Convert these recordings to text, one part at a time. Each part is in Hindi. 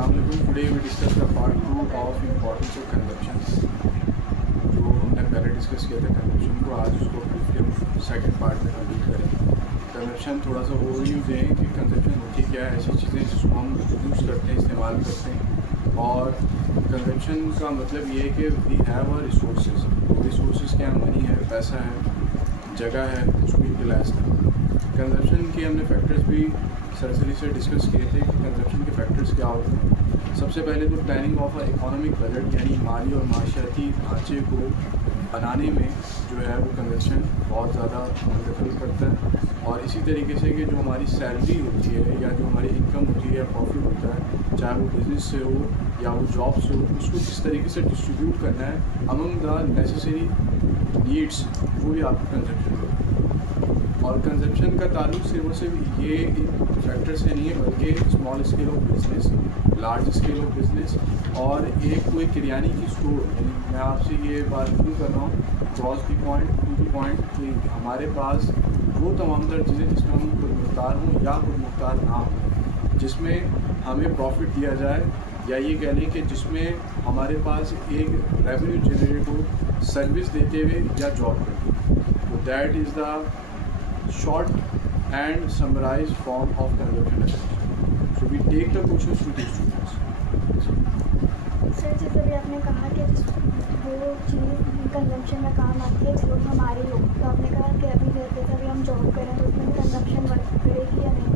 Today we discuss the part 2 of importance of consumption. जो हमने पहले डिस्कस किया था कंजप्शन को, आज उसको ब्रीफली सेकंड पार्ट में कंप्लीट करें। कंजप्शन थोड़ा सा ओवरव्यू दें कि कंजप्शन होती क्या है, ऐसी चीज़ें जिसको हम यूज़ करते हैं, इस्तेमाल करते हैं। और कंजप्शन का मतलब ये है कि वी हैव अ रिसोर्सेज क्या, मनी है, पैसा है, जगह है, उसको यूटिलाइज करना। कंजप्शन के हमने फैक्टर्स भी सरसरी से डिस्कस किए थे कि कंजप्शन के फैक्टर्स क्या होते हैं। सबसे पहले तो प्लानिंग ऑफ इकोनॉमिक बजट, यानी माली और माशियाती ढांचे को बनाने में जो है वो कंजप्शन बहुत ज़्यादा मदद करता है। और इसी तरीके से कि जो हमारी सैलरी होती है या जो हमारी इनकम होती है या प्रॉफिट होता है, चाहे वो बिज़नेस से हो या वो जॉब से हो, उसको किस तरीके से डिस्ट्रीब्यूट करना है अमंग द नेसेसरी नीड्स, वो भी आपको कंजप्शन होता है। और कंजप्शन का ताल्लुक सिर्फ और सिर्फ ये फैक्टर से नहीं है, बल्कि small scale of business, large scale of business और एक कोई किराने की स्टोर। यानी मैं आपसे ये बात क्यों कर रहा हूँ, cross the point to the point, कि हमारे पास वो तमाम तर चीज़ें जिसमें हम खुद मुख्तार हों या खुद मुख्तार ना हों, जिसमें हमें प्रॉफिट दिया जाए, या ये कह लें कि जिसमें हमारे पास एक रेवेन्यू जनरेट हो सर्विस देते हुए या जॉब करते हुए। तो that is the short and summarized form of consumption attention. So we take the questions to the students. Sir, जैसे भी आपने कहा कि वो चीज़ कंजम्पशन में काम आती है जो हमारी हो, तो आपने कहा कि अभी जैसे अभी हम जॉब करें तो उसमें कंजम्पशन वर्क करेगी या नहीं?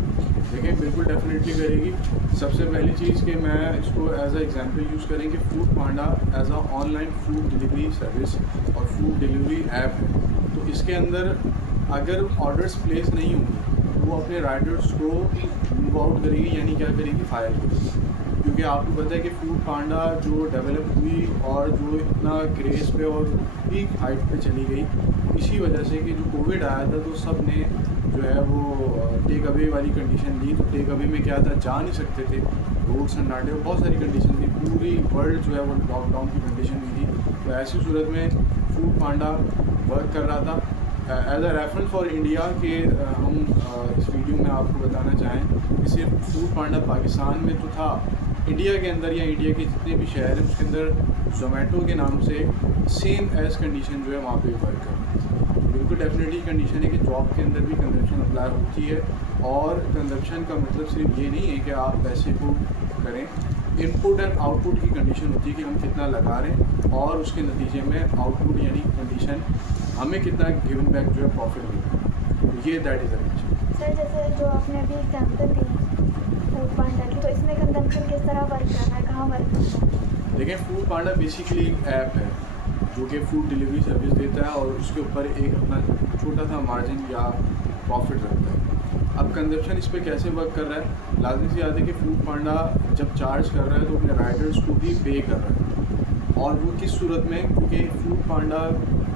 देखिए, बिल्कुल डेफिनेटली करेगी। सबसे पहली चीज़ कि मैं इसको एज अ एग्जांपल यूज़ करेंगे, Foodpanda as a online food delivery service और फूड डिलीवरी ऐप है। तो इसके अंदर अगर ऑर्डर्स प्लेस नहीं होंगे तो वो अपने राइडर्स को मूव आउट करेगी, यानी क्या करेगी, फायर करेगी। क्योंकि आपको पता है कि फूड पांडा जो डेवलप हुई और जो इतना क्रेज़ पे और पीक हाइट पे चली गई, इसी वजह से कि जो कोविड आया था तो सब ने जो है वो टेक अवे वाली कंडीशन दी। तो टेक अवे में क्या था, जा नहीं सकते थे, रोड सन्नाटे, बहुत सारी कंडीशन थी, पूरी वर्ल्ड जो है वो लॉकडाउन की कंडीशन हुई थी। तो ऐसी सूरत में फूड पांडा वर्क कर रहा था। As a reference for India के हम इस वीडियो में आपको बताना चाहें कि सिर्फ फूड पांडा पाकिस्तान में तो था, इंडिया के अंदर या इंडिया के जितने भी शहर हैं उसके अंदर जोमेटो के नाम से सेम एज कंडीशन जो है वहाँ पे वर्क कर रही है। बिल्कुल डेफिनेटली कंडीशन है कि जॉब के अंदर भी कंजप्शन अप्लाई होती है। और कंजप्शन का मतलब सिर्फ ये नहीं है कि आप पैसे को करें, इनपुट एंड आउटपुट की कंडीशन होती है कि हम कितना लगा रहे हैं और उसके नतीजे में आउटपुट यानी कंडीशन हमें कितना गिवन बैक जो है प्रॉफिट मिलता है। तो ये that is the condition. Sir, जैसे जो आपने अभी एग्जाम्पल दी फूड पांडा की, तो इसमें कंजम्पशन किस तरह वर्क कर रहा है, कहाँ वर्क कर रहा है? देखिए, फूड पांडा बेसिकली एक ऐप है जो कि फूड डिलीवरी सर्विस देता है और उसके ऊपर एक अपना छोटा सा मार्जिन या प्रॉफिट रखता है। अब कंजप्शन इस पर कैसे वर्क कर रहा है, लाजमी सी याद है कि फूड पांडा जब चार्ज कर रहा है तो अपने राइडर्स को भी पे कर रहा है। और वो किस सूरत में, क्योंकि फूड पांडा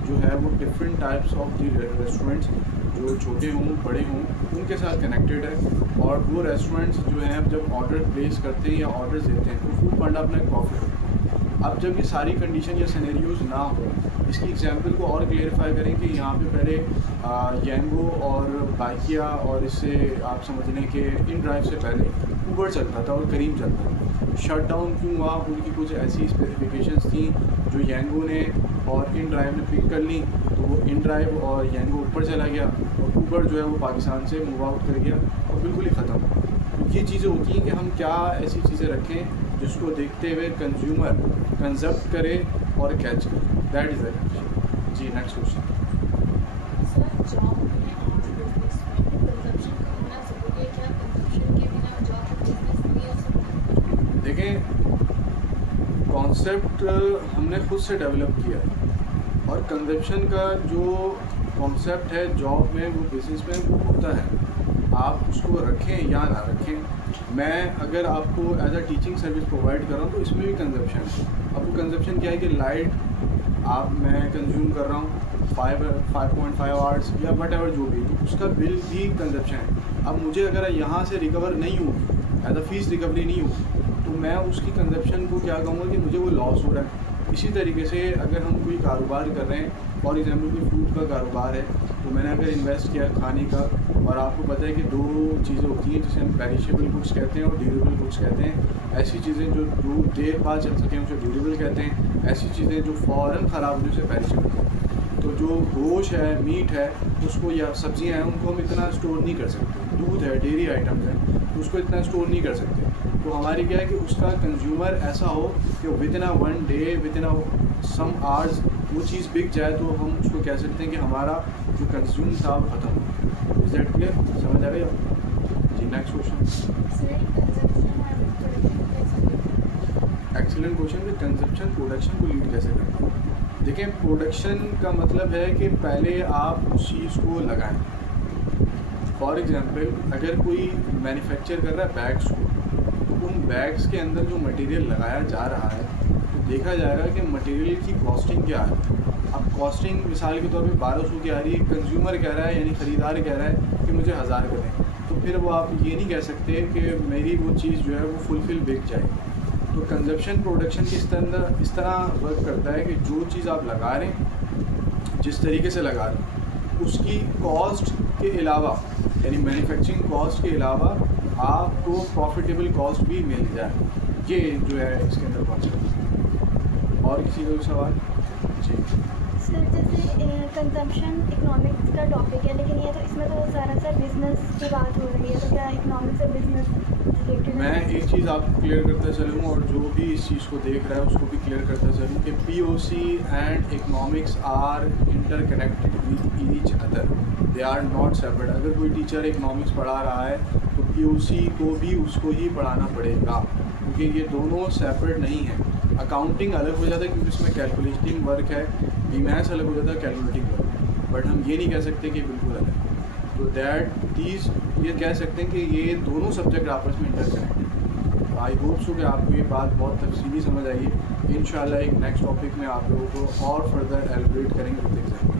जो है वो different types of the restaurants, जो छोटे हों बड़े हों, उनके साथ कनेक्टेड है। और वो रेस्टोरेंट्स जो हैं जब ऑर्डर प्लेस करते हैं या ऑर्डर्स देते हैं तो फूड पांडा अपना एक प्रॉफिट रखता है। अब जब ये सारी कंडीशन या सिनेरियोज ना हो, इसकी एग्जांपल को और क्लियरिफाई करें कि यहाँ पे पहले येंगो और बाइकिया और इससे आप समझ लें कि इन ड्राइव से पहले ऊबर चलता था और करीम चलता था। शट डाउन क्यों हुआ, उनकी कुछ ऐसी स्पेसिफिकेशंस थी जो येंगो ने और इन ड्राइव ने पिक कर ली, तो वो इन ड्राइव और येंगो ऊपर चला गया और ऊबर जो है वो पाकिस्तान से मूव आउट कर गया और बिल्कुल ही ख़त्म। तो ये चीज़ें होती हैं कि हम क्या ऐसी चीज़ें रखें जिसको देखते हुए कंज्यूमर कंजप्ट करे और कैच करे। That is the condition. जी, नेक्स्ट क्वेश्चन। देखें, कॉन्सेप्ट हमने खुद से डेवलप किया है और कंजप्शन का जो कॉन्सेप्ट है जॉब में, वो बिज़नेस में वो होता है, आप उसको रखें या ना रखें। मैं अगर आपको as a teaching service provide कर रहा हूँ तो इसमें भी कंजप्शन है। अब वो कंजप्शन क्या है कि लाइट मैं कंज्यूम कर रहा हूँ 5.5 आवर्स या वट एवर जो भी, तो उसका बिल भी कंजप्शन है। अब मुझे अगर यहाँ से रिकवर नहीं होगी, एज अ फीस रिकवरी नहीं होगी, तो मैं उसकी कंजप्शन को क्या कहूँगा कि मुझे वो लॉस हो रहा है। इसी तरीके से अगर हम कोई कारोबार कर रहे हैं, फॉर एग्जांपल कोई फूड का कारोबार है, तो मैंने अगर इन्वेस्ट किया खाने का, और आपको पता है कि दो चीज़ें होती हैं जिसे हम पेरिशेबल गुड्स कहते हैं और ड्यूरेबल गुड्स कहते हैं। ऐसी चीज़ें जो देर बाद चल सकें उसे ड्यूरेबल कहते हैं, ऐसी चीज़ें जो फ़ौरन ख़राब होने से पेरिशेबल कहते हैं। तो जो गोश्त है, मीट है, उसको या सब्ज़ियाँ हैं, उनको हम इतना स्टोर नहीं कर सकते। दूध है, डेयरी आइटम्स हैं, तो उसको इतना स्टोर नहीं कर सकते। तो हमारी क्या है कि उसका कंज्यूमर ऐसा हो कि within 1 day, within some hours वो चीज़ बिक जाए, तो हम उसको कह सकते हैं कि हमारा जो कंज्यूम था वो ख़त्म हो। Is that clear? समझ आ गई आप? जी, नेक्स्ट क्वेश्चन। एक्सीलेंट क्वेश्चन कि कंजप्शन प्रोडक्शन को लीड कैसे करता है। देखिए, प्रोडक्शन का मतलब है कि पहले आप उस चीज़ को लगाएं। फॉर एग्जांपल, अगर कोई मैन्युफैक्चर कर रहा है बैग्स को, तो उन बैग्स के अंदर जो मटेरियल लगाया जा रहा है, तो देखा जाएगा कि मटेरियल की कॉस्टिंग क्या है। अब कॉस्टिंग मिसाल के तौर पे 1200 की आ रही है, कंज्यूमर कह रहा है, यानी ख़रीदार कह रहा है कि मुझे 1000 का दें, तो फिर वो आप ये नहीं कह सकते कि मेरी वो चीज़ जो है वो फुलफिल बिक जाए। तो कंजप्शन प्रोडक्शन की इस तरह वर्क करता है कि जो चीज़ आप लगा रहे हैं, जिस तरीके से लगा रहे हैं, उसकी कॉस्ट के अलावा, यानी मैन्युफैक्चरिंग कॉस्ट के अलावा आपको प्रॉफिटेबल कॉस्ट भी मिल जाए, ये जो है इसके अंदर कॉन्सेप्ट है। और किसी का भी सवाल? जी सर, जैसे कंजम्पशन इकोनॉमिक्स का टॉपिक है, लेकिन ये तो इसमें तो सारा बिजनेस की बात हो रही है, तो क्या इकोनॉमिक्स और बिजनेस रिलेटेड? मैं एक चीज़ आपको क्लियर करता चलूँ, और जो भी इस चीज़ को देख रहा है उसको भी क्लियर करता चलूँ कि POC and economics are interconnected with each other, they are not separate. अगर कोई टीचर इकोनॉमिक्स पढ़ा रहा है तो POC को भी उसको ही पढ़ाना पड़ेगा, क्योंकि ये दोनों सेपरेट नहीं हैं। अकाउंटिंग अलग हो जाता है क्योंकि उसमें कैलकुलेटिंग वर्क है, मैथ्स अलग हो जाता है कैलकुलेटिंग वर्क, बट हम ये नहीं कह सकते कि बिल्कुल अलग है। तो ये कह सकते हैं कि ये दोनों सब्जेक्ट आपस में इंटरकनेक्टेड। आई होप सो कि आपको ये बात बहुत तफसीली समझ आई है। इंशाल्लाह एक नेक्स्ट टॉपिक में आप लोगों को और फर्दर एलिब्रेट करेंगे विद एग्जाम्पल।